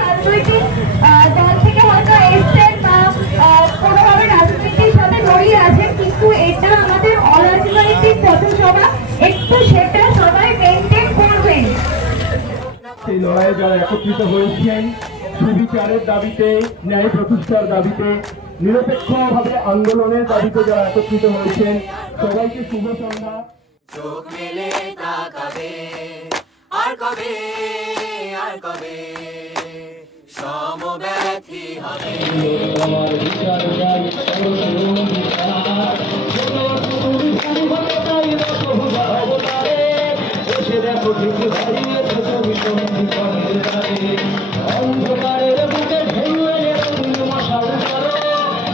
রাজনৈতিক দল থেকে হয়তো এসছেন বা কোনোভাবে রাজনীতির সাথে জড়িয়ে আছেন, কিন্তু এটা আমাদের অরাজনৈতিক পথসভা, একটু সেটা সবাই মেনটেন করবেন। সেই লড়াইয়ে যারা একত্রিত হয়েছেন সুবিচারের দাবিতে, ন্যায় প্রতিষ্ঠার দাবিতে, নিরপেক্ষভাবে আন্দোলনের দাবিতে যারা একত্রিত হয়েছেন সবাইকে শুভ সন্ধ্যা। চোখ মেলে তাকাবে আর কবে আর কবে সমব্যথী হবে। আমার বিচার চাই অন্ধকারের বুকে ঢেউ এনে তুমি মশাল করো,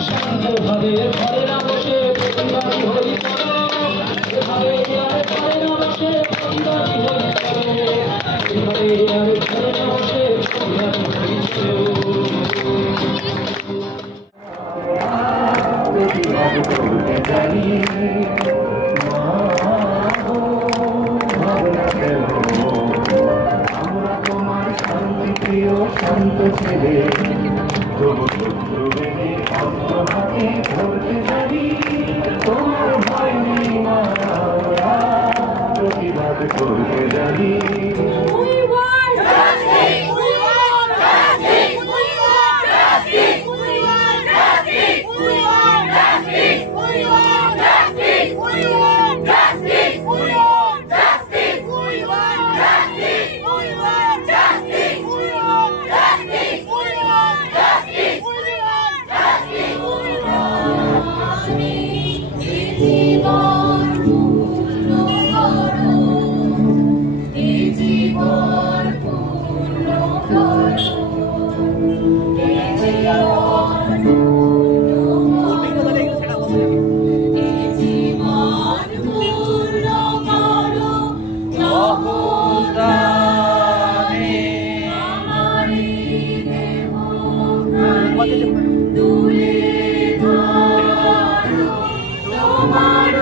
শান্তভাবে ঘরে না বসে প্রতিবাদী হই করো, এভাবে আর ঘরে না বসে প্রতিবাদী হই করো, এভাবে আর ঘরে না বসে প্রতিবাদী হই করো। শান্ত ছেলে তোমার ভয় নেই প্রতিবাদ করতে জানি। তুলে ধরো তোমার